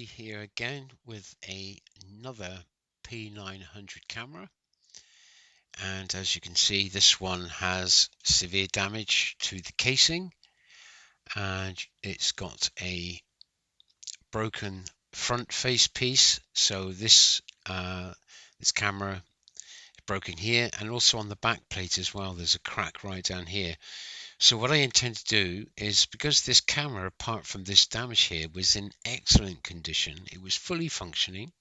Here again with another P900 camera, and as you can see, this one has severe damage to the casing, and it's got a broken front face piece. So this camera is broken here, and also on the back plate as well. There's a crack right down here. So what I intend to do is, because this camera, apart from this damage here, was in excellent condition, it was fully functioning,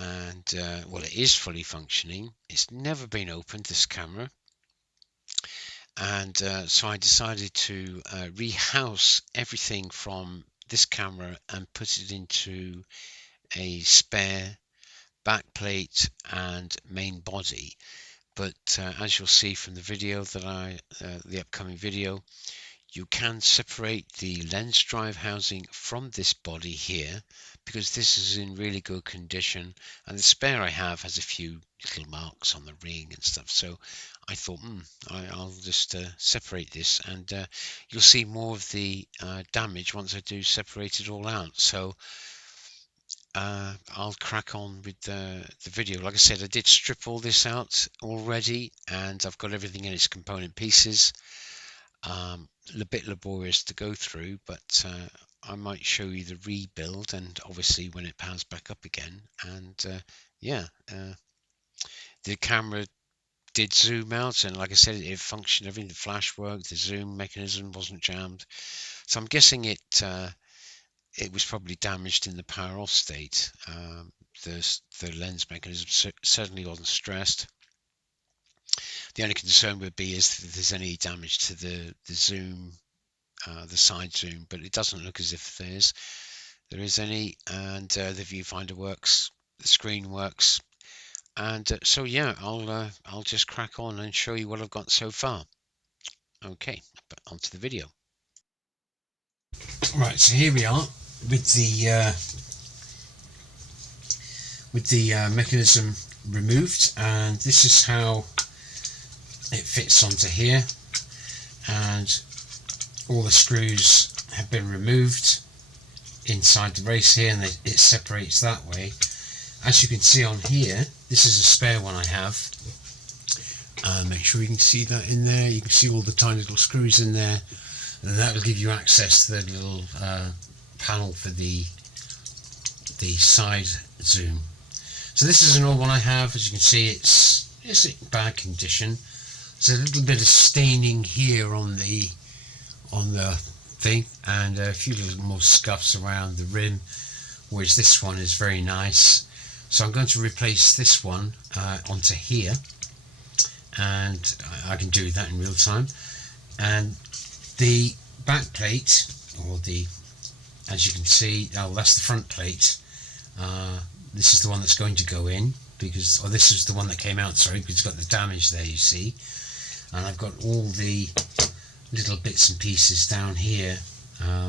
and well, it is fully functioning. It's never been opened, this camera, and so I decided to rehouse everything from this camera and put it into a spare backplate and main body. But as you'll see from the video the upcoming video, you can separate the lens drive housing from this body here, because this is in really good condition, and the spare I have has a few little marks on the ring and stuff. So I thought, I'll just separate this, and you'll see more of the damage once I do separate it all out. So I'll crack on with the video. Like I said, I did strip all this out already, and I've got everything in its component pieces. A bit laborious to go through, but I might show you the rebuild, and obviously when it powers back up again. And the camera did zoom out, and like I said, it functioned. Everything, the flash worked, the zoom mechanism wasn't jammed. So I'm guessing it was probably damaged in the power off state. The lens mechanism certainly wasn't stressed. The only concern would be is if there's any damage to the zoom, the side zoom, but it doesn't look as if there is any. And the viewfinder works, the screen works, and so yeah, I'll just crack on and show you what I've got so far. Okay, but onto the video. Right, so here we are with the mechanism removed, and this is how it fits onto here, and all the screws have been removed inside the race here, and it separates that way. As you can see on here, this is a spare one I have. Make sure you can see that in there. You can see all the tiny little screws in there, and that will give you access to the little panel for the side zoom. So this is an old one I have. As you can see, it's in bad condition. There's a little bit of staining here on the thing, and a few little more scuffs around the rim, whereas this one is very nice. So I'm going to replace this one onto here, and I can do that in real time. And the back plate, or as you can see, that's the front plate. This is the one that's going to go in, because, or this is the one that came out, sorry, because it's got the damage there, you see. And I've got all the little bits and pieces down here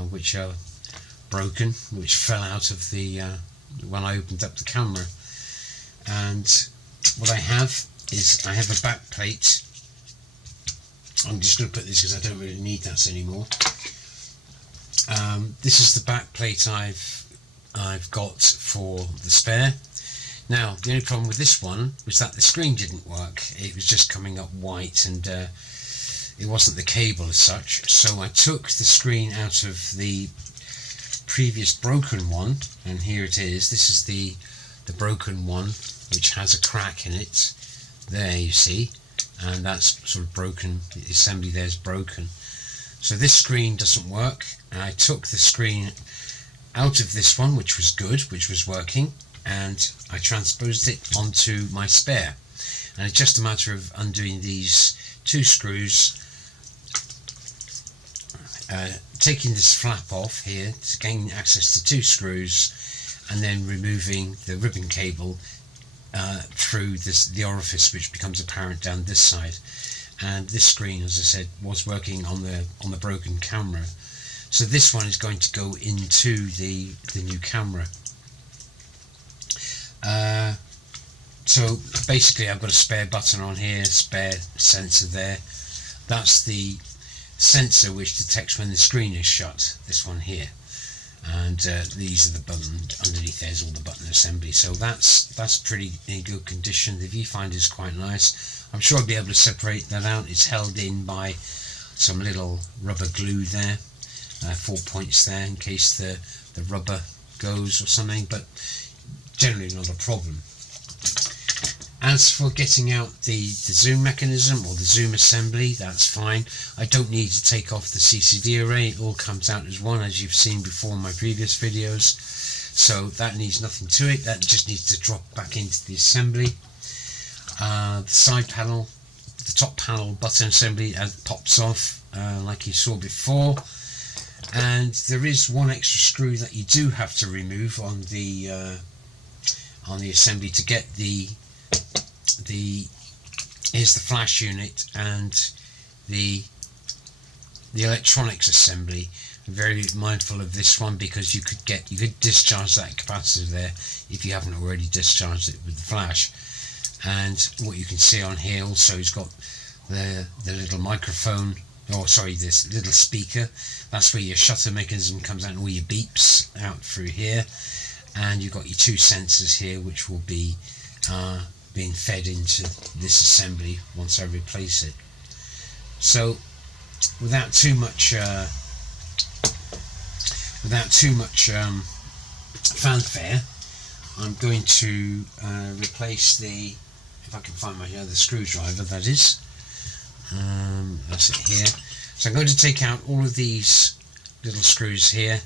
which are broken, which fell out of the when I opened up the camera. And what I have is, I have a back plate. I'm just going to put this because I don't really need that anymore. This is the back plate I've got for the spare. Now, the only problem with this one was that the screen didn't work. It was just coming up white, and it wasn't the cable as such. So I took the screen out of the previous broken one, and here it is. This is the broken one, which has a crack in it. There, you see, and that's sort of broken. The assembly there is broken. So this screen doesn't work. And I took the screen out of this one, which was good, which was working, and I transposed it onto my spare. And it's just a matter of undoing these two screws, taking this flap off here to gain access to two screws, and then removing the ribbon cable through the orifice, which becomes apparent down this side. And this screen, as I said, was working on the broken camera. So this one is going to go into the new camera. So basically I've got a spare button on here, spare sensor there. That's the sensor which detects when the screen is shut, this one here. and these are the button underneath. There's all the button assembly, so that's pretty in good condition. The viewfinder is quite nice. I'm sure I'll be able to separate that out. It's held in by some little rubber glue there, 4 points there in case the rubber goes or something, but generally not a problem. As for getting out the zoom mechanism or the zoom assembly, that's fine. I don't need to take off the CCD array. It all comes out as one, as you've seen before in my previous videos. So that needs nothing to it. That just needs to drop back into the assembly. The side panel, the top panel button assembly pops off like you saw before. And there is one extra screw that you do have to remove on the assembly to get here's the flash unit and the electronics assembly. I'm very mindful of this one because you could discharge that capacitor there if you haven't already discharged it with the flash. And what you can see on here also is got the little microphone, or sorry, this little speaker. That's where your shutter mechanism comes out and all your beeps out through here. And you've got your two sensors here which will be being fed into this assembly once I replace it. So without too much fanfare, I'm going to replace the, if I can find my other screwdriver, that is, that's it here. So I'm going to take out all of these little screws here,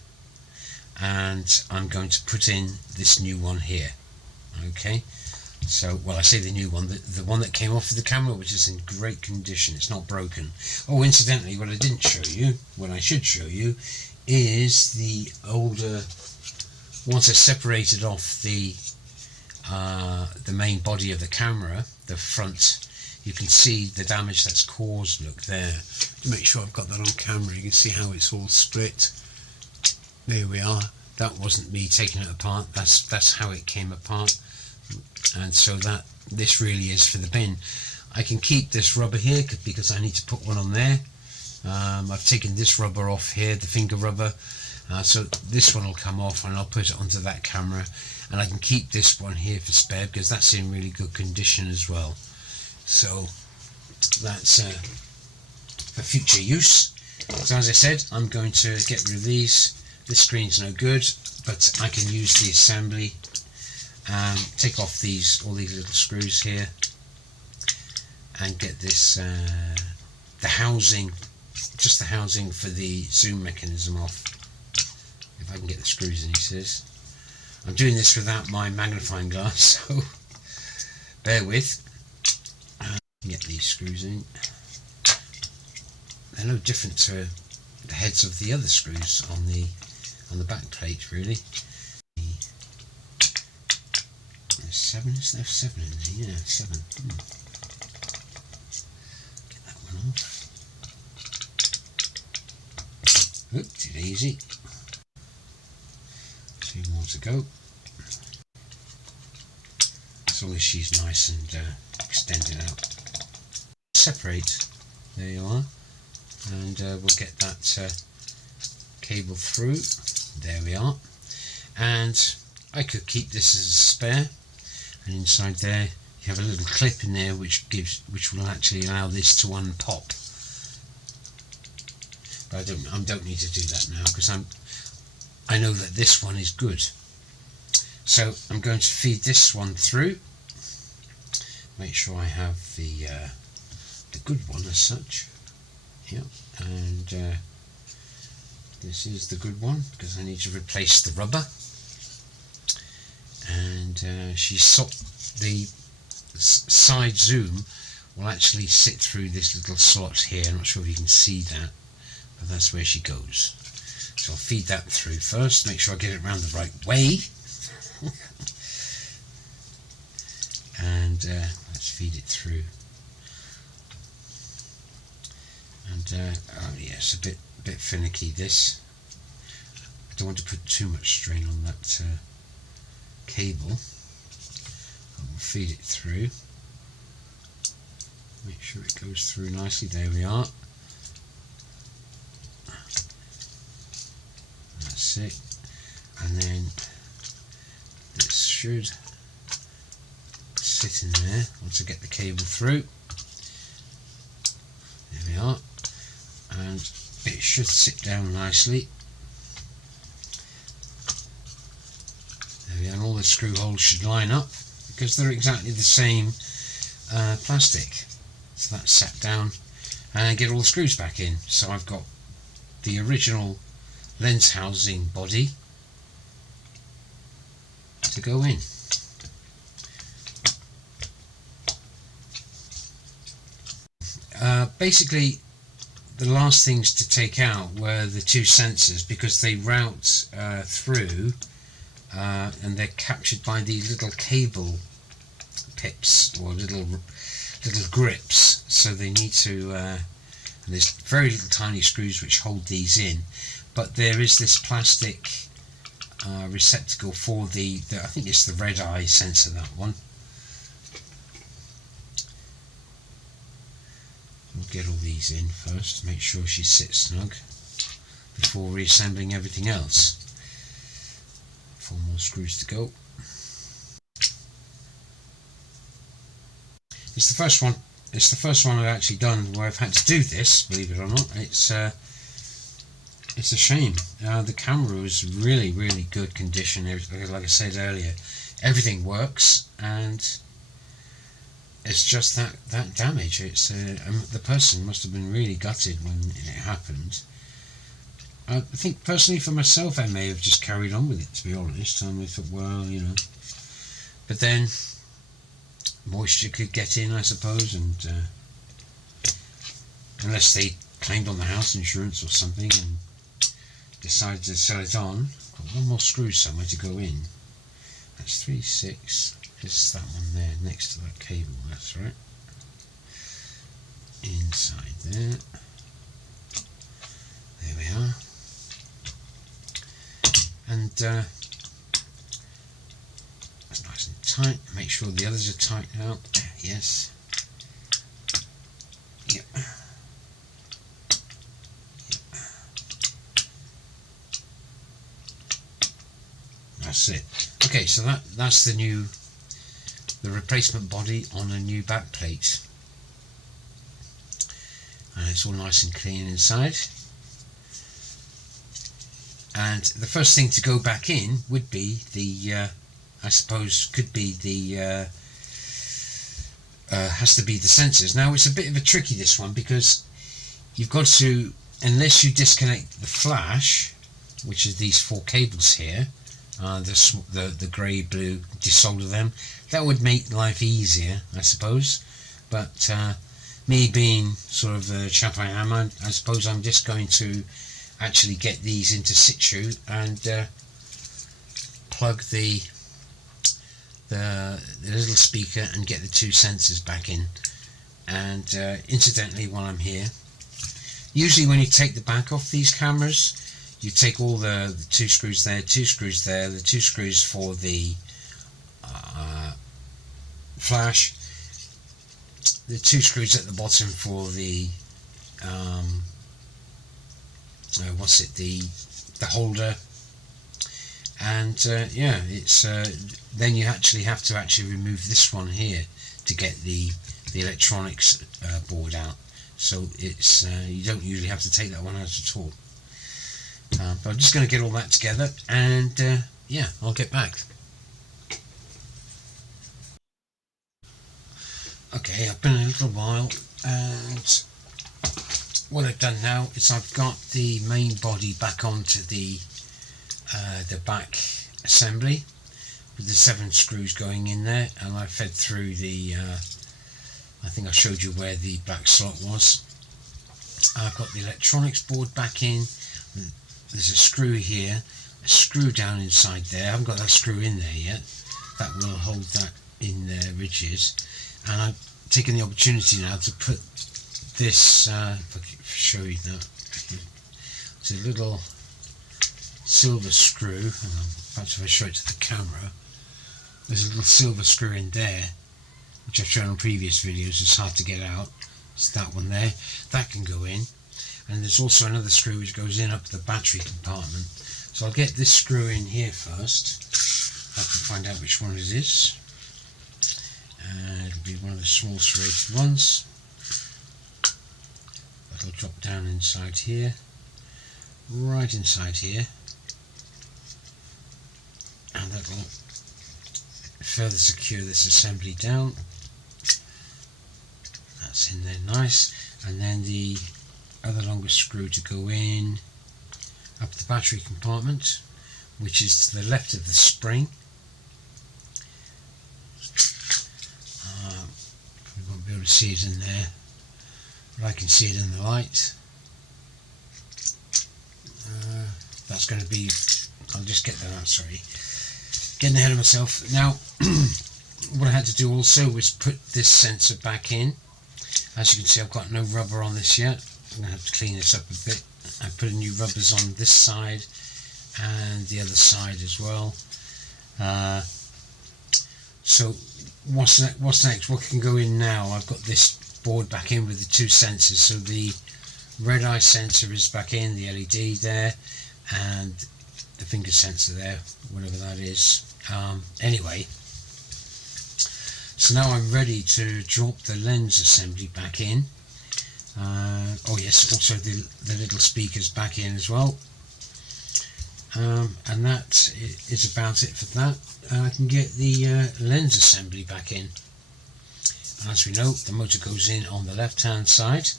and I'm going to put in this new one here. Okay, so, well, I say the new one, the one that came off of the camera, which is in great condition. It's not broken. Oh, incidentally, what I didn't show you, what I should show you, is the older, once I separated off the main body of the camera, the front, you can see the damage that's caused. Look there. To make sure I've got that on camera, you can see how it's all split. There we are. That wasn't me taking it apart. That's how it came apart. And so that this really is for the bin. I can keep this rubber here because I need to put one on there. I've taken this rubber off here, the finger rubber, so this one will come off and I'll put it onto that camera, and I can keep this one here for spare because that's in really good condition as well. So that's for future use. So as I said, I'm going to get rid of these. This screen's no good, but I can use the assembly. Take off all these little screws here and get this the housing, just the housing for the zoom mechanism off. If I can get the screws in, he says. I'm doing this without my magnifying glass, so bear with. Get these screws in. They're no different to the heads of the other screws on the back plate, really. There's 7, isn't there? 7 in there, yeah, 7. Get that one off. Oop, too easy. 2 more to go. As long as she's nice and extended out. Separate, there you are, and we'll get that cable through. There we are. And I could keep this as a spare, and inside there you have a little clip in there which will actually allow this to unpop. But I don't need to do that now because I know that this one is good. So I'm going to feed this one through. Make sure I have the good one as such. Yep, and this is the good one because I need to replace the rubber. And the side zoom will actually sit through this little slot here. I'm not sure if you can see that, but that's where she goes. So I'll feed that through first, make sure I get it around the right way. And let's feed it through. And oh yeah, it's a bit finicky, this. I don't want to put too much strain on that cable. I'll feed it through. Make sure it goes through nicely. There we are. That's it. and then this should sit in there once I get the cable through. There we are, and it should sit down nicely. There we are, and all the screw holes should line up because they're exactly the same plastic. So that's sat down, and I get all the screws back in. So I've got the original lens housing body to go in. Basically, the last things to take out were the two sensors because they route through and they're captured by these little cable pips or little grips, so they need to and there's very little tiny screws which hold these in, but there is this plastic receptacle for the I think it's the red eye sensor, that one. We'll get all these in first, make sure she sits snug before reassembling everything else. 4 more screws to go. It's the first one. It's the first one I've actually done where I've had to do this, believe it or not. It's a shame. The camera was really good condition. Like I said earlier, everything works, and it's just that damage. It's the person must have been really gutted when it happened. I think personally for myself, I may have just carried on with it, to be honest. And I thought, well, you know, but then moisture could get in, I suppose, and unless they claimed on the house insurance or something and decided to sell it on. Got one more screw somewhere to go in. That's 3, 6. Just that one there next to that cable, that's right. Inside there. There we are. And that's nice and tight. Make sure the others are tight out. Yes. Yep. That's it. Okay, so that's the replacement body on a new back plate, and it's all nice and clean inside. And the first thing to go back in would be the I suppose could be the has to be the sensors. Now it's a bit of a tricky this one because you've got to, unless you disconnect the flash, which is these 4 cables here, the grey, blue, desolder them. That would make life easier, I suppose, but me being sort of the chap I am, I suppose I'm just going to actually get these into situ and plug the little speaker and get the 2 sensors back in. And incidentally, while I'm here, usually when you take the back off these cameras, you take all the 2 screws there, 2 screws there, the 2 screws for the flash, the 2 screws at the bottom for the the holder, and yeah, it's then you actually have to remove this one here to get the electronics board out. So it's you don't usually have to take that one out at all. But I'm just going to get all that together, and yeah, I'll get back. Okay, I've been a little while, and what I've done now is I've got the main body back onto the back assembly with the 7 screws going in there, and I fed through the I think I showed you where the black slot was. I've got the electronics board back in. There's a screw here, a screw down inside there. I haven't got that screw in there yet. That will hold that in there, ridges. And I've taken the opportunity now to put this, if I can show you that, it's a little silver screw. Perhaps if I show it to the camera, there's a little silver screw in there, which I've shown on previous videos. It's hard to get out. It's that one there. That can go in. And there's also another screw which goes in up the battery compartment. So I'll get this screw in here first. I can find out which one it is. It'll be one of the small serrated ones. That'll drop down inside here, right inside here, and that'll further secure this assembly down. That's in there nice. And then the other longer screw to go in up the battery compartment, which is to the left of the spring. You won't be able to see it in there, but I can see it in the light. That's going to be, I'll just get that out, sorry, getting ahead of myself. Now what I had to do also was put this sensor back in. As you can see, I've got no rubber on this yet. I'm going to have to clean this up a bit. I put in new rubbers on this side and the other side as well. So what's next? What can go in now? I've got this board back in with the two sensors. So the red eye sensor is back in, the LED there, and the finger sensor there, whatever that is. Anyway, so now I'm ready to drop the lens assembly back in. Oh yes, also the little speakers back in as well. And that is about it for that. I can get the lens assembly back in. And as we know, the motor goes in on the left hand side,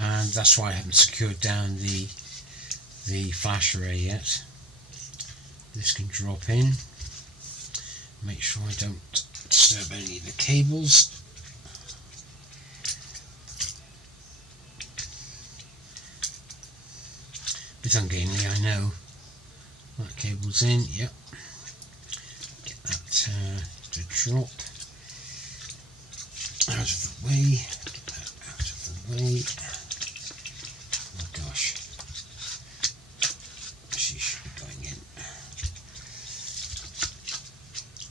and that's why I haven't secured down the flash array yet. This can drop in. Make sure I don't disturb any of the cables. Bit ungainly, I know. That cable's in, yep. Get that to drop out of the way. Get that out of the way. Oh gosh. She should be going in.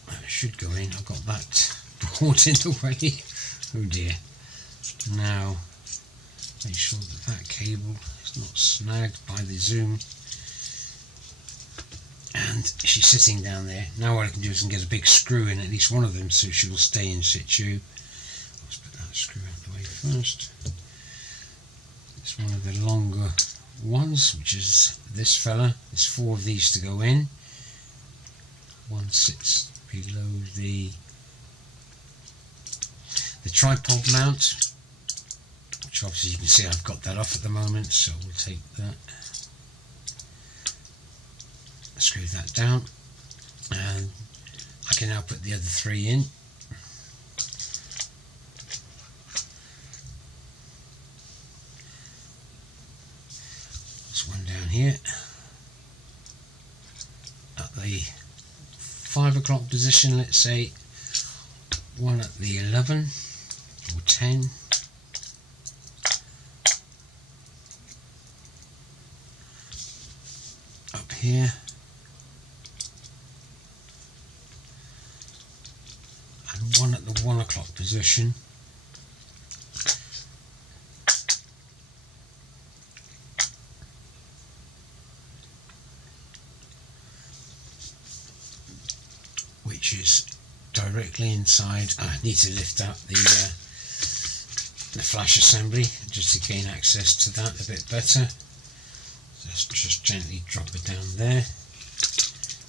That should go in. I've got that board in the way. Oh dear. Now, make sure that cable is not snagged by the zoom. And she's sitting down there. Now what I can do is I can get a big screw in at least one of them so she will stay in situ. Let's put that screw out of the way first. It's one of the longer ones, which is this fella. There's 4 of these to go in. One sits below the tripod mount, which obviously you can see I've got that off at the moment, so we'll take that. Screw that down, and I can now put the other 3 in. There's one down here at the 5 o'clock position, let's say, one at the 11 or 10. Up here. One at the 1 o'clock position. Which is directly inside. I need to lift out the flash assembly just to gain access to that a bit better. Just gently drop it down there,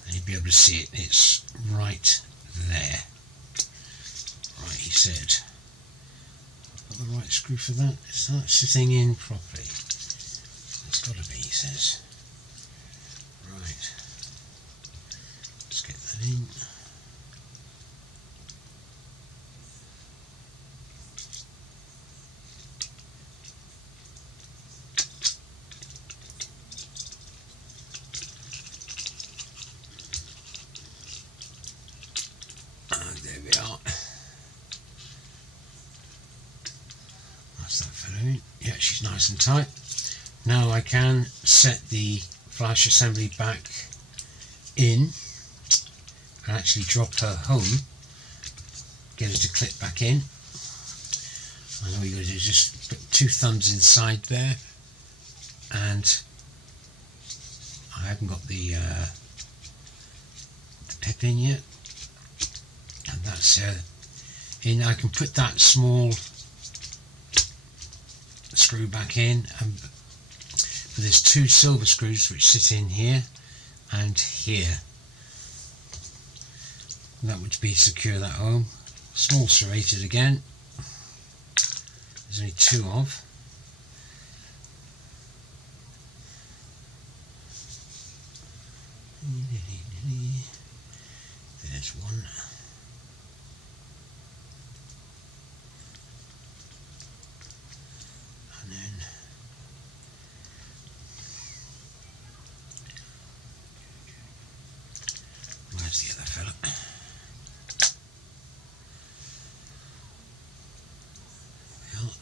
and you'll be able to see it. It's right there. Right, he said. Got the right screw for that? Is that sitting in properly? It's got to be, he says. Right. Let's get that in. And there we are. That's that fellow in. Yeah, she's nice and tight. Now I can set the flash assembly back in and actually drop her home, get her to clip back in. And all you got to do is just put 2 thumbs inside there, and I I haven't got the pip in yet, and that's in. I can put that small screw back in, but there's two silver screws which sit in here and here, and that would be secure that home. Small serrated again, there's only two of. There's one. And then where's the other fella? Well,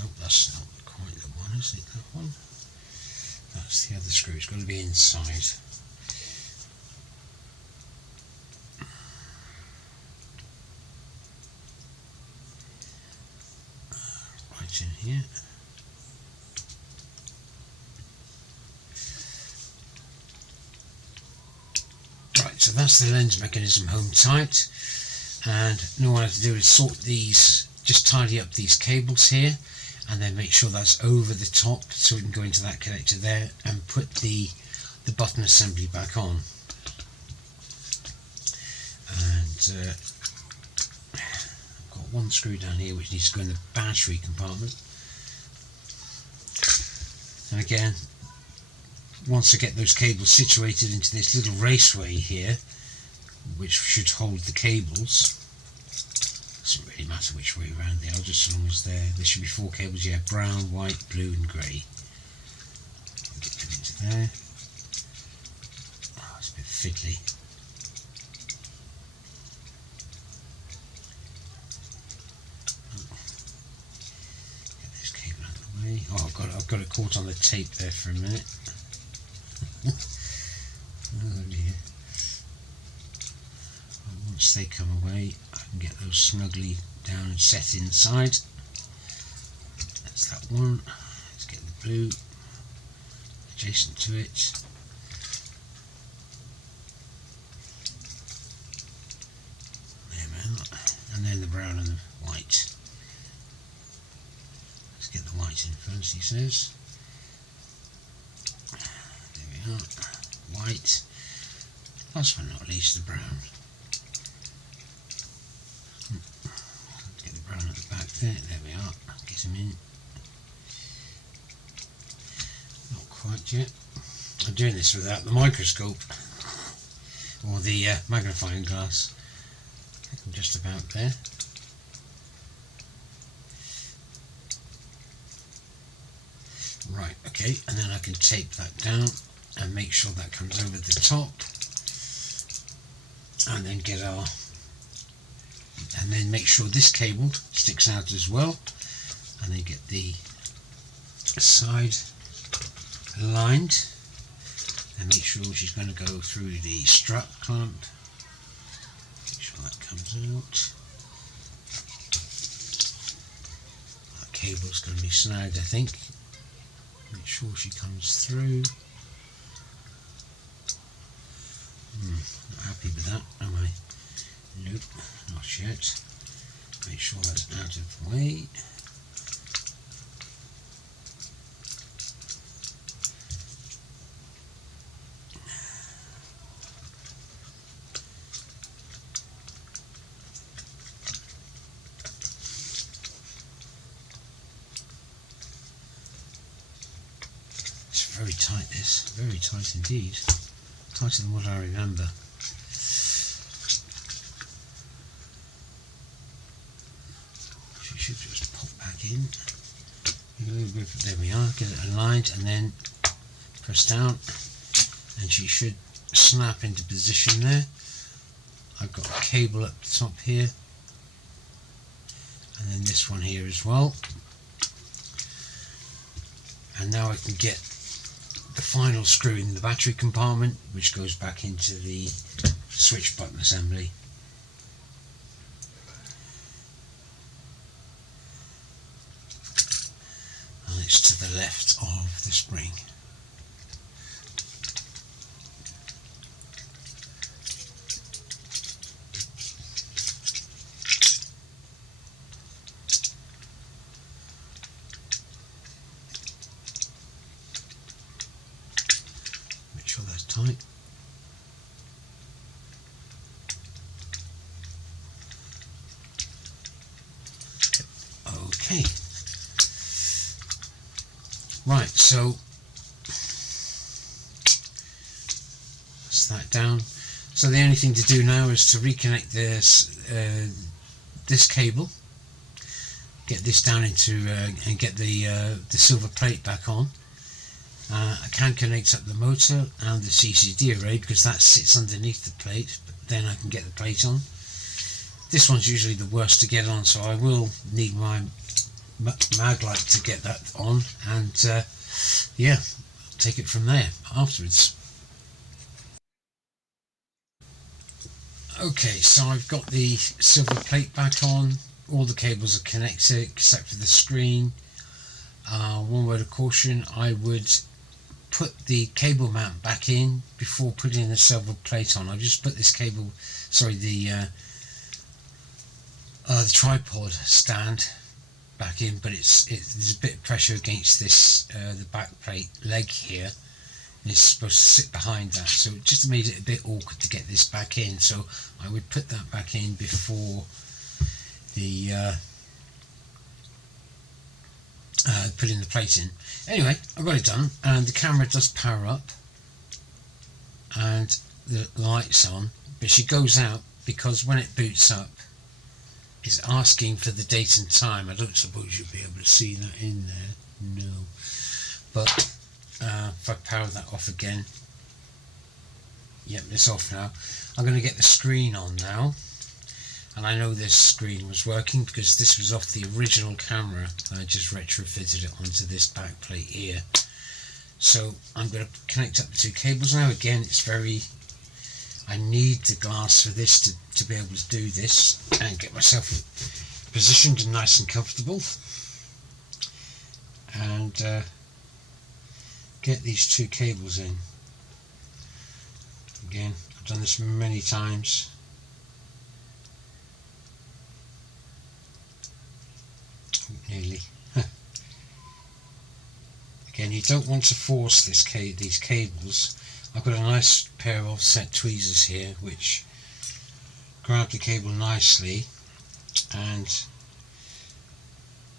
nope, that's not quite the one, is it? That one? That's the other screw. It's got to be inside. Right in here. Right, so that's the lens mechanism home tight, and now what I have to do is sort these, just tidy up these cables here, and then make sure that's over the top so we can go into that connector there and put the button assembly back on. And I've got one screw down here which needs to go in the battery compartment. And again, once I get those cables situated into this little raceway here, which should hold the cables, doesn't really matter which way around they are, just as long as there should be four cables, yeah, brown, white, blue and grey. Get them into there. Oh, it's a bit fiddly. Get this cable out of the way. Oh, I've got it caught on the tape there for a minute. Oh dear. Well, once they come away, I can get those snugly down and set inside. That's that one. Let's get the blue adjacent to it. There we are. And then the brown and the white. Let's get the white in first, he says. There we are. White. Last but not least, the brown. Get the brown at the back there. There we are. Get him in. Not quite yet. I'm doing this without the microscope or the magnifying glass. I think I'm just about there. Right, okay, and then I can tape that down and make sure that comes over the top, and then get our, and then make sure this cable sticks out as well, and then get the side aligned, and make sure she's going to go through the strap clamp. Make sure that comes out. That cable's going to be snagged, I think. Make sure she comes through. Not happy with that, am I? Nope, not yet. Make sure that's out of the way. It's very tight, this. Very tight indeed. Tighter than what I remember. She should just pop back in. There we are, get it aligned and then press down and she should snap into position there. I've got a cable up the top here and then this one here as well. And now I can get the final screw in the battery compartment, which goes back into the switch button assembly. And it's to left of the spring. Make sure that's tight. Okay. Right, so that's that down. So the only thing to do now is to reconnect this cable, get this down into and get the silver plate back on. I can connect up the motor and the CCD array because that sits underneath the plate, but then I can get the plate on. This one's usually the worst to get on, so I will need my mag light to get that on, and yeah, I'll take it from there afterwards. Okay, so I've got the silver plate back on, all the cables are connected except for the screen. One word of caution, I would put the cable mount back in before putting the silver plate on. I've just put this cable, sorry, the tripod stand back in, but there's a bit of pressure against this the back plate leg here, and it's supposed to sit behind that, so it just made it a bit awkward to get this back in. So I would put that back in before the putting the plate in. Anyway, I've got it done, and the camera does power up and the light's on, but she goes out because when it boots up it's asking for the date and time. I don't suppose you'll be able to see that in there, no, but if I power that off again, yep, it's off now. I'm going to get the screen on now, and I know this screen was working because this was off the original camera. I just retrofitted it onto this back plate here. So I'm going to connect up the two cables now. Again, I need the glass for this to be able to do this and get myself positioned and nice and comfortable, and get these two cables in. Again, I've done this many times. Nearly. Again, you don't want to force these cables. I've got a nice pair of offset tweezers here which grab the cable nicely, and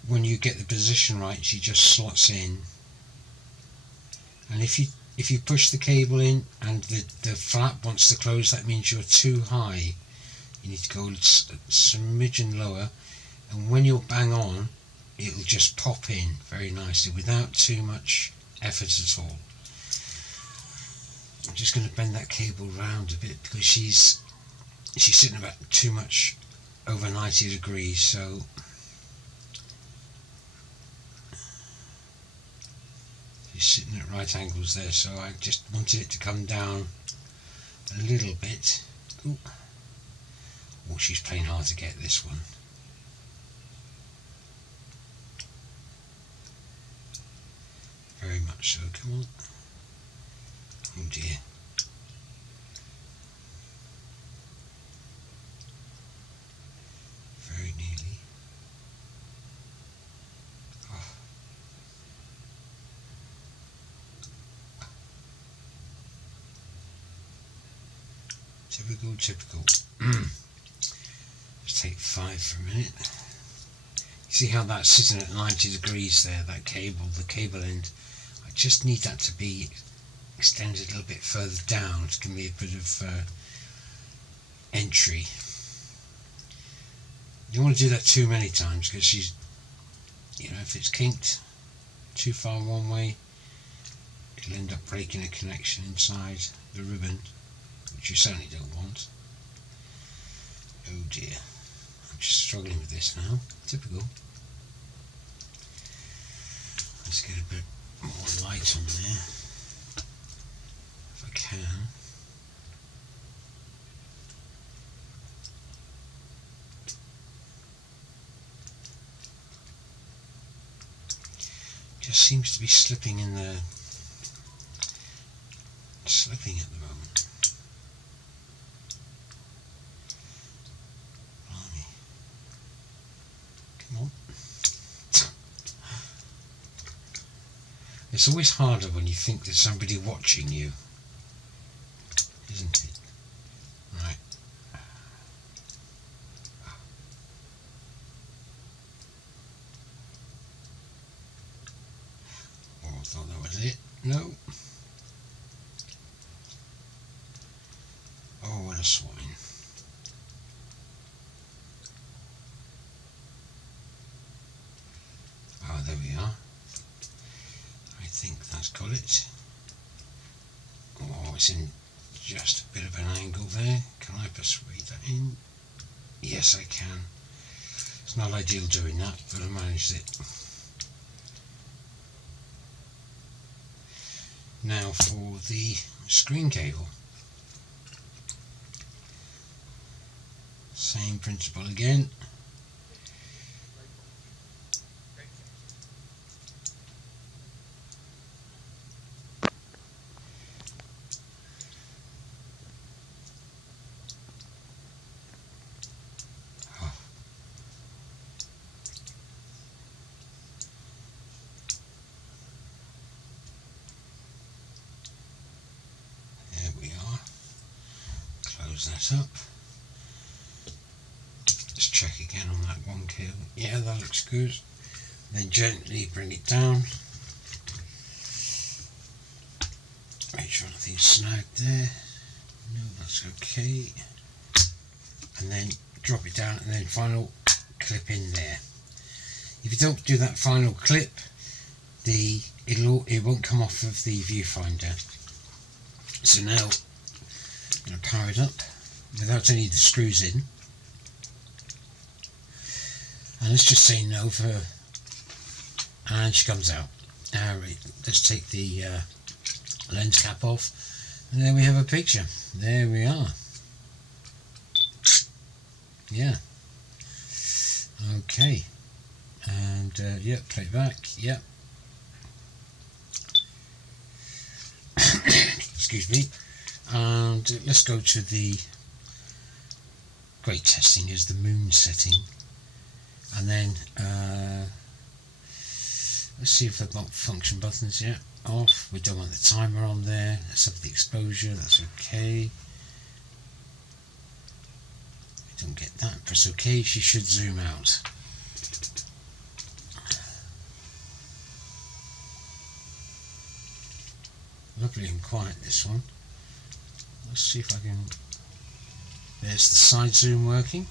when you get the position right she just slots in, and if you push the cable in and the flap wants to close, that means you're too high. You need to go a smidgen lower, and when you're bang on it'll just pop in very nicely without too much effort at all. I'm just going to bend that cable round a bit because she's sitting about too much over 90 degrees, so she's sitting at right angles there, so I just wanted it to come down a little bit. Ooh. Oh, she's playing hard to get, this one. Very much so, come on. Oh dear. Very nearly. Oh. Typical. Let's take 5 for a minute. You see how that's sitting at 90 degrees there, that cable, the cable end. I just need that to be extended a little bit further down to give me a bit of entry. You don't want to do that too many times because she's, if it's kinked too far one way, it'll end up breaking a connection inside the ribbon, which you certainly don't want. Oh dear, I'm just struggling with this now. Typical. Let's get a bit more light on there if I can. Just seems to be slipping at the moment. Blimey. Come on. It's always harder when you think there's somebody watching you, isn't it? Right. Oh, I thought that was it. No. Oh, what a swine. Oh, there we are. I think that's got it. Oh, it's in just a bit of an angle there. Can I persuade that in? Yes, I can. It's not ideal doing that, but I managed it. Now for the screen cable. Same principle again. There we are. Close that up. Let's check again on that one cable. Yeah, that looks good. Then gently bring it down. Make sure nothing's snagged there. No, that's okay. And then drop it down, and then final clip in there. If you don't do that final clip, it won't come off of the viewfinder. So now I'm going to power it up without any of the screws in. And let's just say no for, and she comes out. Alright, let's take the lens cap off, and there we have a picture. There we are. Yeah. Okay. And yeah, play it back. Yep. Excuse me. And let's go to the great testing is the moon setting. And then let's see if they've got function buttons yet. Off. We don't want the timer on there. Let's have the exposure. That's okay. We don't get that. Press OK. She should zoom out. Lovely and quiet, this one. Let's see if I can. There's the side zoom working.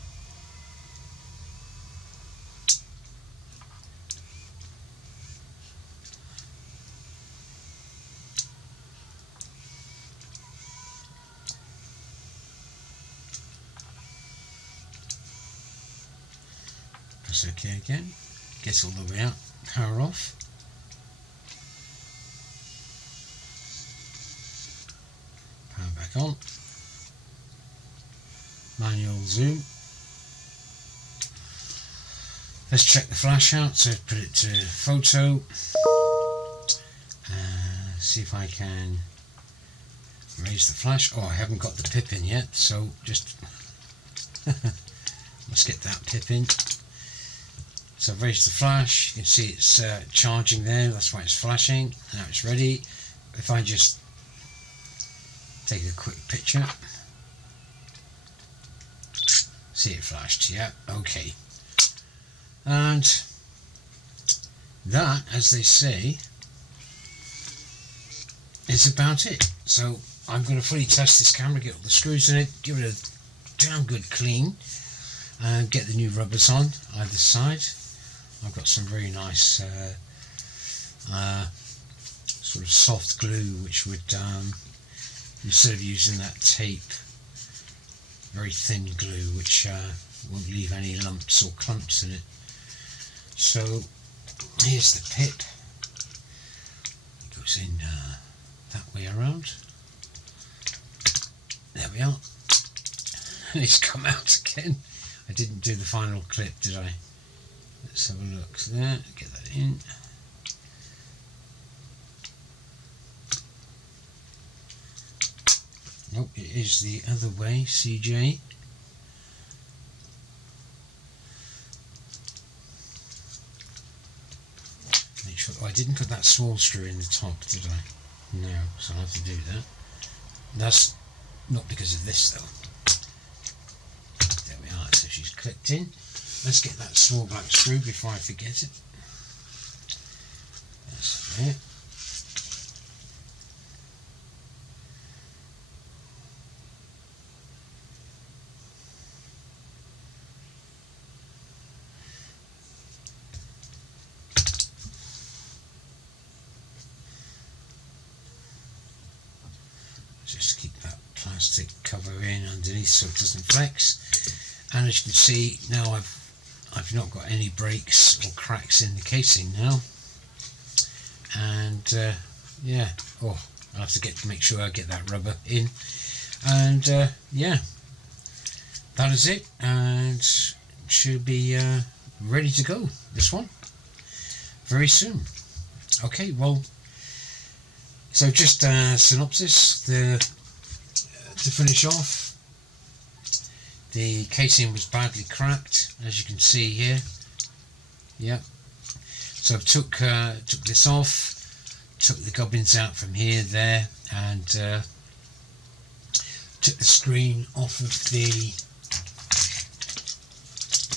Press OK again. Get all the way out. Power off. Power back on. Manual zoom. Let's check the flash out. So put it to photo. See if I can raise the flash. Oh, I haven't got the pip in yet, so just let's get that pip in. So I've raised the flash. You can see it's charging there. That's why it's flashing. Now it's ready. If I just take a quick picture. See it flashed. Yeah, okay. And that, as they say, is about it. So I'm going to fully test this camera, get all the screws in it, give it a damn good clean, and get the new rubbers on either side. I've got some very nice sort of soft glue, which would instead of using that tape, very thin glue, which won't leave any lumps or clumps in it. So here's the pip. It goes in that way around. There we are. And it's come out again. I didn't do the final clip, did I? Let's have a look. So there, get that in. Oh, it is the other way, CJ. Make sure. Oh, I didn't put that small screw in the top, did I? No, so I'll have to do that. That's not because of this though. There we are, so she's clipped in. Let's get that small black screw before I forget it. That's it. Just keep that plastic cover in underneath so it doesn't flex. And as you can see now, I've not got any breaks or cracks in the casing now. And yeah, oh, I'll have to make sure I get that rubber in. And yeah, that is it, and should be ready to go, this one, very soon. Okay, well, so just synopsis, to finish off, the casing was badly cracked, as you can see here. Yep. So I took this off, took the gubbins out from here, there, and took the screen off of the.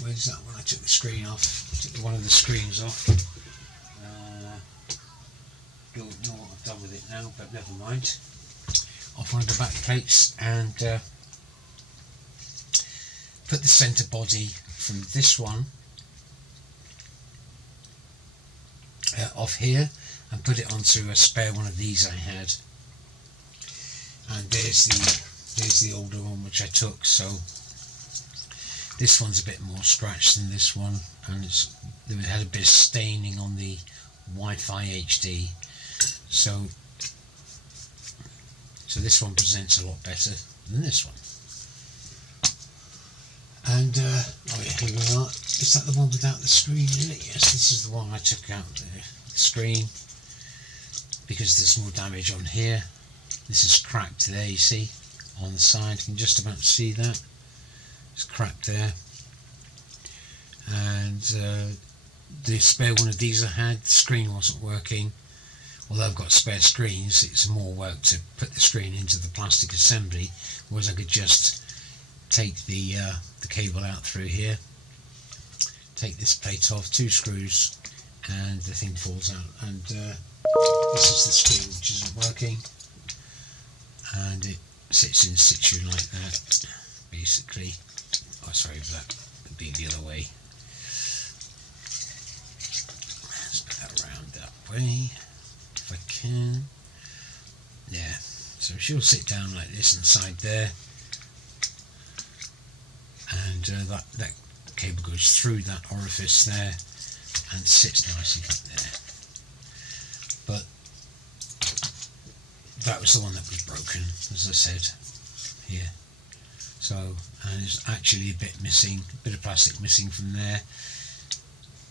Where's that one? I took the screen off. Took one of the screens off. Don't know what I've done with it now, but never mind. Off one of the back plates, and put the centre body from this one off here, and put it onto a spare one of these I had. And there's the older one which I took. So this one's a bit more scratched than this one, and it had a bit of staining on the Wi-Fi HD. So this one presents a lot better than this one. And oh yeah, here we are. Is that the one without the screen in it? Yes, this is the one I took out the screen, because there's more damage on here. This is cracked there, you see, on the side. You can just about see that. It's cracked there. And the spare one of these I had, the screen wasn't working. Although I've got spare screens, it's more work to put the screen into the plastic assembly, whereas I could just take the cable out through here, take this plate off, 2 screws, and the thing falls out. And this is the screen which isn't working, and it sits in situ like that, basically. Oh, sorry, that would be the other way. Let's put that around that way. If I can. Yeah, so she'll sit down like this inside there, and that cable goes through that orifice there and sits nicely back there. But that was the one that was broken, as I said here. So, and there's actually a bit missing, a bit of plastic missing from there.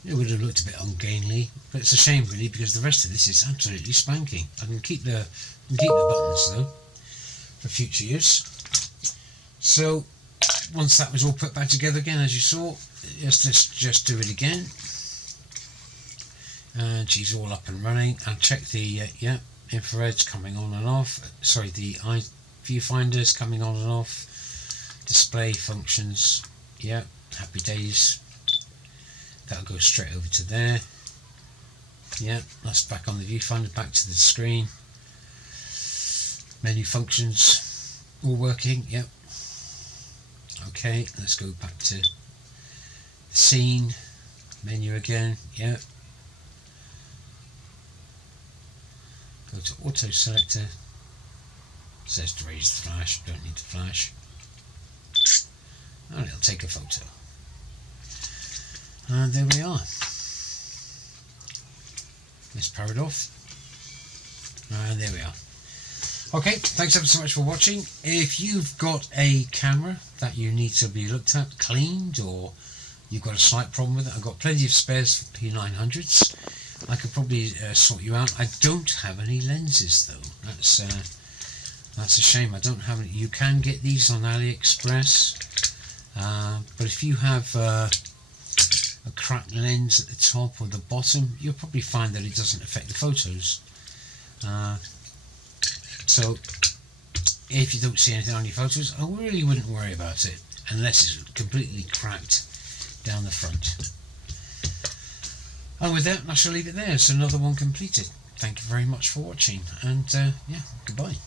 It would have looked a bit ungainly, but it's a shame really, because the rest of this is absolutely spanking. I can keep the buttons though for future use. So once that was all put back together again, as you saw, let's just do it again. And she's all up and running. I'll check the infrared's coming on and off. Sorry, the viewfinder's coming on and off. Display functions, yeah, happy days. That'll go straight over to there. Yeah, that's back on the viewfinder, back to the screen. Menu functions, all working, yep. Okay, let's go back to the scene, menu again, yep. Go to auto selector. It says to raise the flash, don't need the flash. And it'll take a photo. And there we are. Let's power it off. And there we are. Okay, thanks ever so much for watching. If you've got a camera that you need to be looked at, cleaned, or you've got a slight problem with it, I've got plenty of spares for P900s. I could probably sort you out. I don't have any lenses though. That's a shame. I don't have it. You can get these on AliExpress, but if you have a cracked lens at the top or the bottom, you'll probably find that it doesn't affect the photos. So if you don't see anything on your photos, I really wouldn't worry about it unless it's completely cracked down the front. And with that, I shall leave it there. It's another one completed. Thank you very much for watching, and yeah, goodbye.